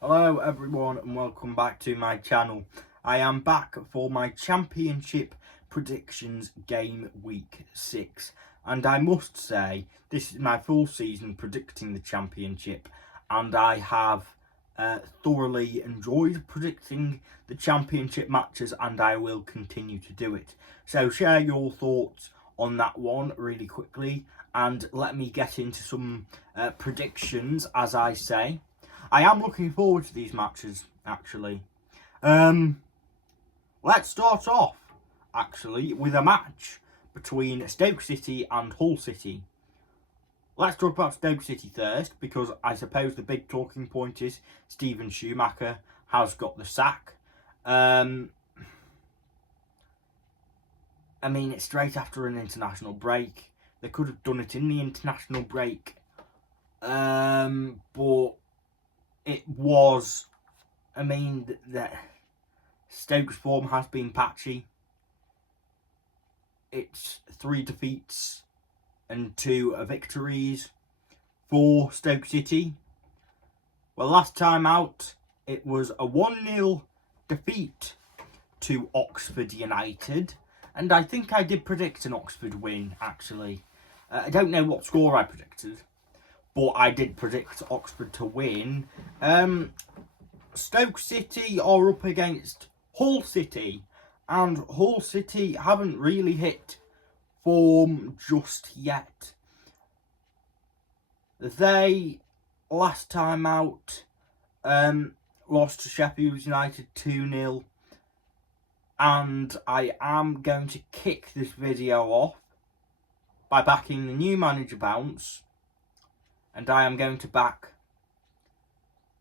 Hello everyone and welcome back to my channel. I am back for my Championship predictions game week 6, and I must say this is my full season predicting the Championship, and I have thoroughly enjoyed predicting the Championship matches, and I will continue to do it. So share your thoughts on that one really quickly and let me get into some predictions. As I say, I am looking forward to these matches, actually. Let's start off, actually, with a match between Stoke City and Hull City. Let's talk about Stoke City first, because I suppose the big talking point is Steven Schumacher has got the sack. I mean, it's straight after an international break. They could have done it in the international break. But it was, I mean, Stoke's form has been patchy. It's 3 defeats and 2 victories for Stoke City. Well, last time out, it was a 1-0 defeat to Oxford United. And I think I did predict an Oxford win, actually. I don't know what score I predicted, but I did predict Oxford to win. Stoke City are up against Hull City, and Hull City haven't really hit form just yet. They, last time out, lost to Sheffield United 2-0. And I am going to kick this video off by backing the new manager bounce. And I am going to back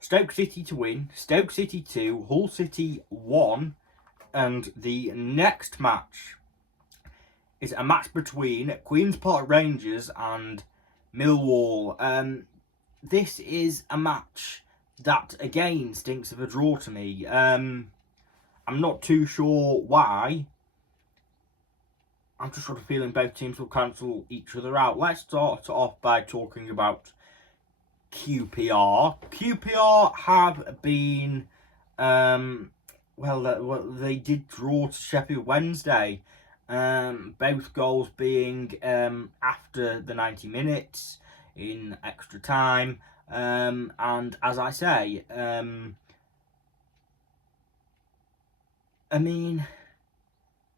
Stoke City to win, Stoke City 2, Hull City 1. And the next match is a match between Queen's Park Rangers and Millwall. This is a match that, again, stinks of a draw to me. I'm not too sure why. I'm just sort of feeling both teams will cancel each other out. Let's start off by talking about QPR. QPR have been, they did draw to Sheffield Wednesday. Both goals being after the 90 minutes in extra time. And as I say, I mean,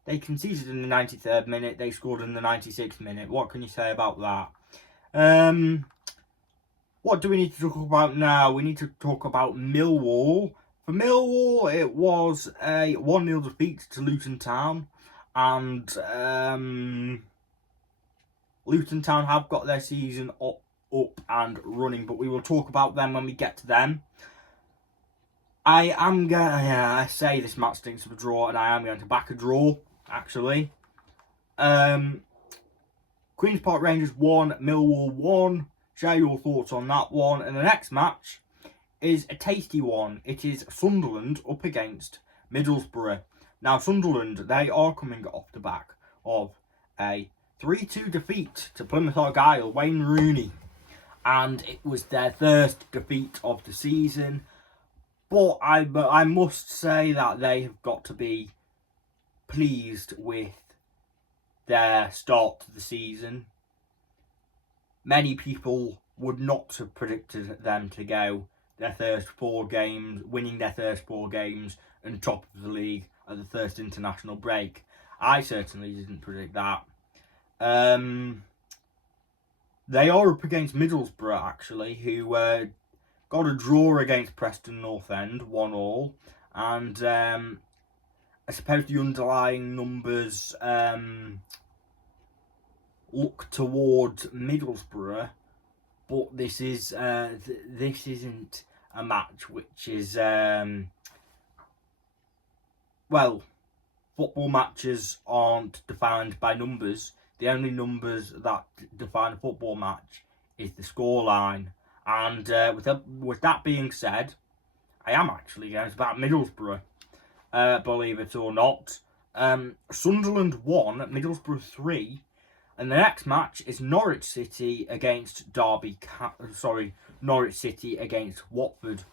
they conceded in the 93rd minute, they scored in the 96th minute. What can you say about that? What do we need to talk about now? We need to talk about Millwall. For Millwall, it was a 1-0 defeat to Luton Town. And Luton Town have got their season up and running, but we will talk about them when we get to them. I am going to say this match stinks of a draw, and I am going to back a draw, actually. Queen's Park Rangers 1, Millwall 1. Share your thoughts on that one. And the next match is a tasty one. It is Sunderland up against Middlesbrough. Now, Sunderland, they are coming off the back of a 3-2 defeat to Plymouth Argyle, Wayne Rooney. And it was their first defeat of the season. But I must say that they have got to be pleased with their start to the season. Many people would not have predicted them to go their first 4 games, winning their first 4 games and top of the league at the first international break. I certainly didn't predict that. They are up against Middlesbrough, actually, who got a draw against Preston North End, 1-1, and I suppose the underlying numbers look towards Middlesbrough, but this isn't a match which is football matches aren't defined by numbers. The only numbers that define a football match is the scoreline. And with that being said, I am actually going to back Middlesbrough, believe it or not. Sunderland 1, Middlesbrough 3, and the next match is Norwich City against Norwich City against Watford.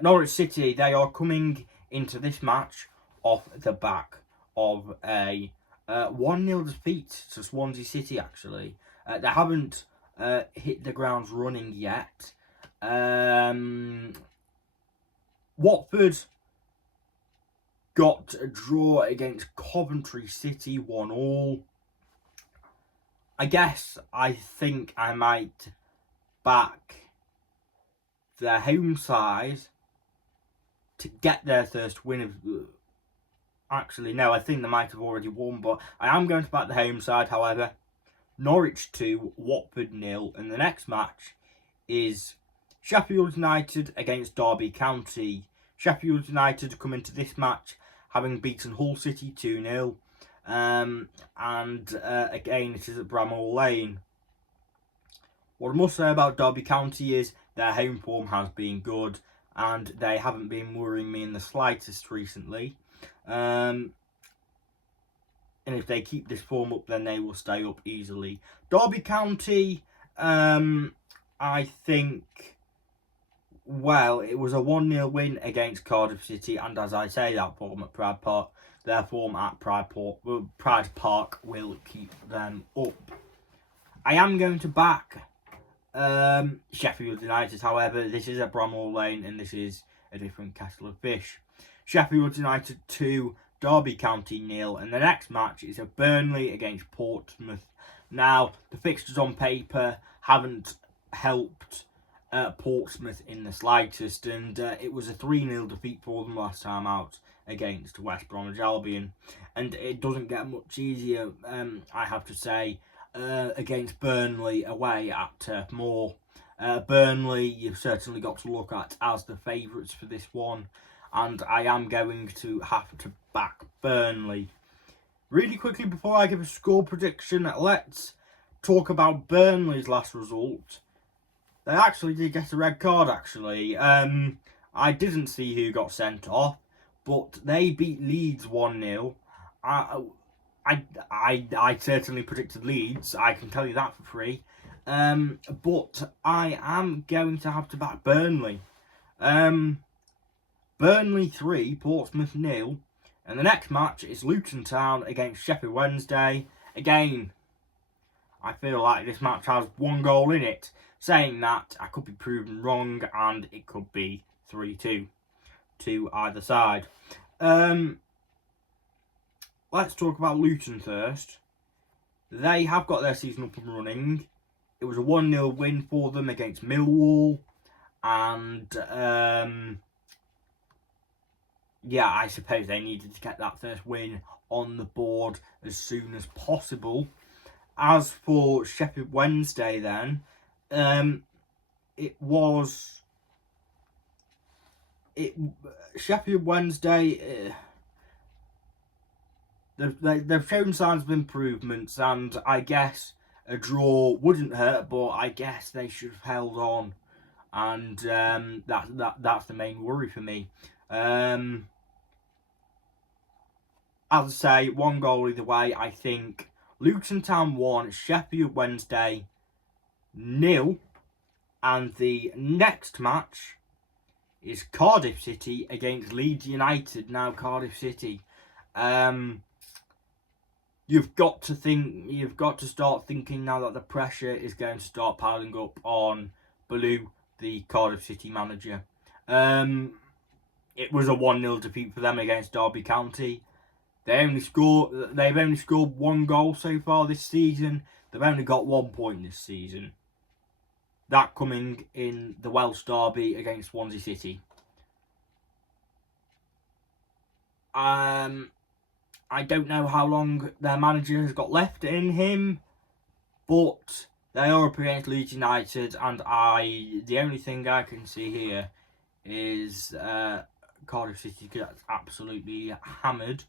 Norwich City, they are coming into this match off the back of a 1-0 defeat to Swansea City, actually. They haven't hit the ground running yet. Watford got a draw against Coventry City 1-1. I think I might back their home side to get their first win of... Actually, no, I think they might have already won, but I am going to back the home side, however. Norwich 2, Watford 0, and the next match is Sheffield United against Derby County. Sheffield United come into this match having beaten Hull City 2-0. Again, it is at Bramall Lane. What I must say about Derby County is their home form has been good, and they haven't been worrying me in the slightest recently. And if they keep this form up, then they will stay up easily. Derby County, I think, well, it was a 1-0 win against Cardiff City, and as I say, that form at Pride Park, their form at Pride Park will keep them up. I am going to back Sheffield United, however. This is at Bramall Lane, and this is a different kettle of fish. Sheffield United 2, Derby County 0, and the next match is a Burnley against Portsmouth. Now, the fixtures on paper haven't helped Portsmouth in the slightest, and it was a 3-0 defeat for them last time out against West Bromwich Albion, and it doesn't get much easier, I have to say, against Burnley away at Turf Moor. Burnley, you've certainly got to look at as the favourites for this one, and I am going to have to back Burnley. Really quickly, before I give a score prediction, let's talk about Burnley's last result. They actually did get a red card, actually. I didn't see who got sent off, but they beat Leeds 1-0. I certainly predicted Leeds, I can tell you that for free. But I am going to have to back Burnley. Burnley 3, Portsmouth 0. And the next match is Luton Town against Sheffield Wednesday. Again, I feel like this match has 1 goal in it. Saying that, I could be proven wrong, and it could be 3-2 to either side. Let's talk about Luton first. They have got their season up and running. It was a 1-0 win for them against Millwall. And, yeah, I suppose they needed to get that first win on the board as soon as possible. As for Sheffield Wednesday then, Sheffield Wednesday, they've shown signs of improvements, and I guess a draw wouldn't hurt, but I guess they should have held on, and that's the main worry for me. As I say, 1 goal either way. I think Luton Town 1, Sheffield Wednesday 0, and the next match is Cardiff City against Leeds United. Now, Cardiff City, you've got to start thinking now that the pressure is going to start piling up on Baloo, the Cardiff City manager. It was a 1-0 defeat for them against Derby County. They've only scored 1 goal so far this season. They've only got 1 point this season. That coming in the Welsh derby against Swansea City. I don't know how long their manager has got left in him, but they are up against Leeds United, and the only thing I can see here is Cardiff City gets absolutely hammered.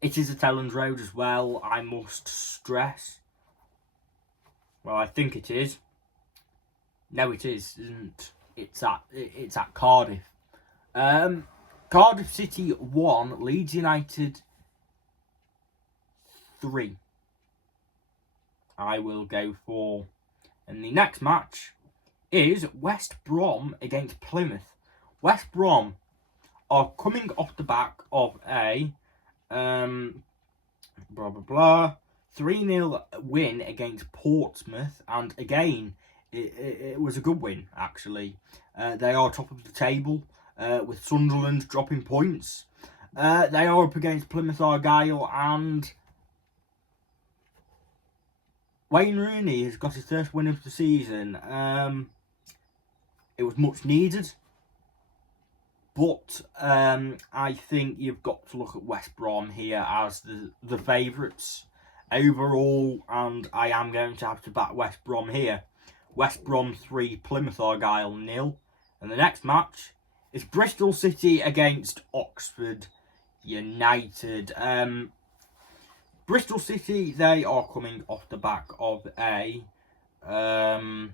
It is at Elland Road as well, I must stress. Well, I think it is. No, it isn't. It's at Cardiff. Cardiff City 1, Leeds United 3. I will go for. And the next match is West Brom against Plymouth. West Brom are coming off the back of a 3-0 win against Portsmouth, and again, it was a good win, actually. They are top of the table, with Sunderland dropping points. They are up against Plymouth, Argyle, and Wayne Rooney has got his first win of the season. It was much needed. But I think you've got to look at West Brom here as the favourites overall, and I am going to have to back West Brom here. West Brom 3, Plymouth Argyle 0. And the next match is Bristol City against Oxford United. Bristol City, they are coming off the back of a 3-0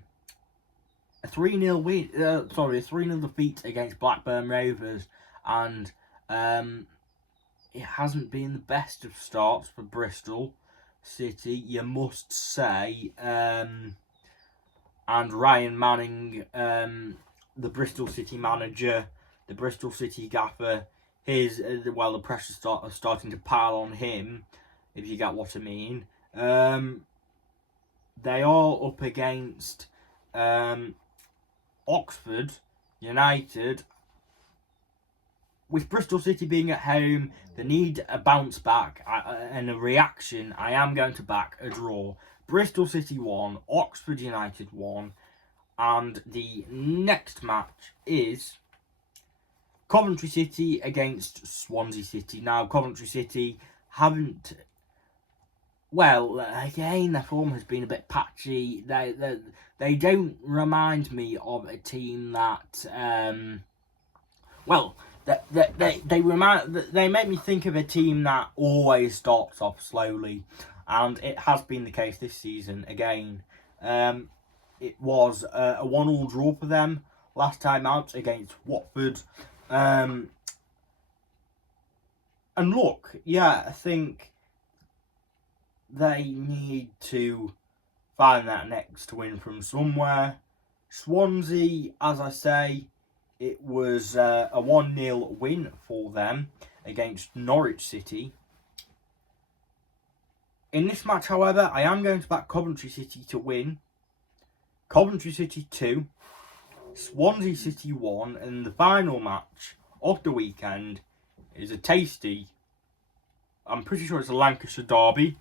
win. A 3-0 defeat against Blackburn Rovers, and it hasn't been the best of starts for Bristol City, you must say. And Ryan Manning, the Bristol City manager, the Bristol City gaffer, the pressure starting to pile on him, if you get what I mean. They are up against Oxford United. With Bristol City being at home, they need a bounce back and a reaction. I am going to back a draw. Bristol City 1, Oxford United 1. And the next match is Coventry City against Swansea City. Now, Coventry City haven't... Well, again, their form has been a bit patchy. They don't remind me of a team that... They make me think of a team that always starts off slowly, and it has been the case this season again. It was a 1-1 draw for them last time out against Watford. And look, yeah, I think they need to find that next win from somewhere. Swansea, as I say, it was a 1-0 win for them against Norwich City. In this match, however, I am going to back Coventry City to win. Coventry City 2, Swansea City 1, and the final match of the weekend is a tasty, I'm pretty sure it's a Lancashire derby.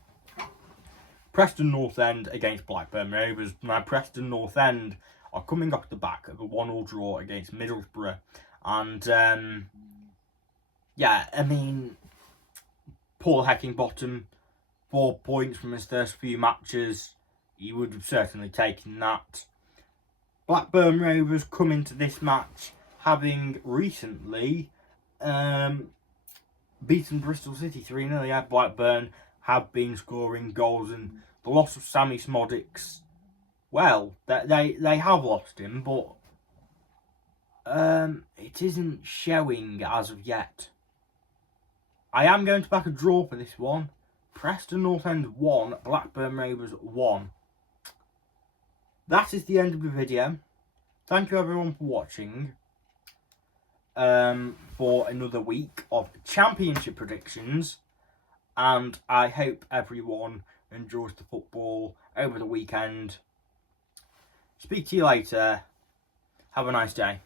Preston North End against Blackburn Rovers. Now, Preston North End are coming off the back of a 1-1 draw against Middlesbrough. And, yeah, I mean, Paul Heckingbottom, 4 points from his first few matches. He would have certainly taken that. Blackburn Rovers come into this match having recently beaten Bristol City 3-0. Yeah, Blackburn have been scoring goals, and the loss of Sammy Smodics, well, they have lost him, but it isn't showing as of yet. I am going to back a draw for this one. Preston North End 1, Blackburn Rovers 1. That is the end of the video. Thank you everyone for watching. For another week of championship predictions. And I hope everyone enjoys the football over the weekend. Speak to you later. Have a nice day.